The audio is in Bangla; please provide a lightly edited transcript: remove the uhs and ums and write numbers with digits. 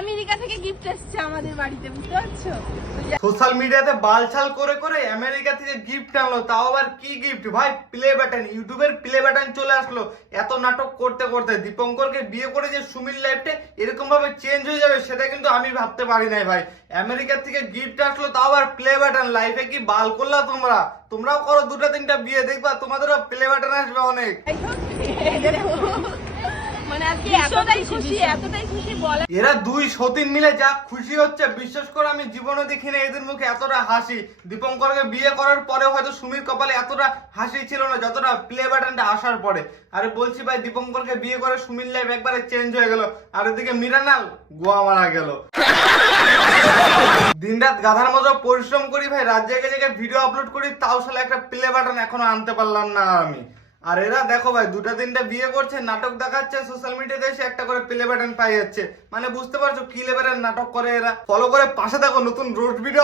আমেরিকা থেকে গিফট এসেছে আমাদের বাড়িতে, বুঝতে পারছো? সোশ্যাল মিডিয়াতে বালছাল করে করে আমেরিকা থেকে গিফট আনলো, তাও আবার কি গিফট ভাই? প্লে বাটন, ইউটিউবের প্লে বাটন চলে আসলো। এত নাটক করতে করতে দীপঙ্করকে বিয়ে করে যে সুমির লাইফটা এরকম ভাবে চেঞ্জ হয়ে যাবে সেটা কিন্তু আমি ভাবতে পারি নাই ভাই। আমেরিকা থেকে গিফট আসলো, তাও আবার প্লে বাটন। লাইফে কি বাল করলা তোমরা? তোমরাও করো দুটা তিনটা বিয়ে, দেখবা তোমাদেরও প্লে বাটন আসবে অনেক। মানে আজকে এতটাই খুশি বলা। এরা দুই সতীন মিলে যা খুশি হচ্ছে, বিশ্বাস করে আমি জীবনে দেখি না এদের মুখে এতটা হাসি। দীপঙ্করকে বিয়ে করার পরে হয়তো সুমির কপালে এতটা হাসি ছিল না যতটা প্লে বাটনটা আসার পরে। আরে বলছি ভাই, দীপঙ্করকে বিয়ে করে সুমির লাইফ একবারে চেঞ্জ হয়ে গেল। আর এদিকে মিরানাল গোয়া মারা গেল। দিনরাত গাধার মতো পরিশ্রম করি ভাই, রাত জেগে জেগে ভিডিও আপলোড করি, তাও শালা একটা প্লে বাটন এখনো আনতে পারলাম না আমি। আর এরা দেখো ভাই, দুটা তিনটা বিয়ে করছে, নাটক দেখাচ্ছে, সোশ্যাল মিডিয়াতে এসে একটা করে প্লে বাটন পাই যাচ্ছে। মানে বুঝতে পারছো কি লেভেলের নাটক করে এরা। ফলো করে পাশে দেখো নতুন রোস্ট ভিডিও।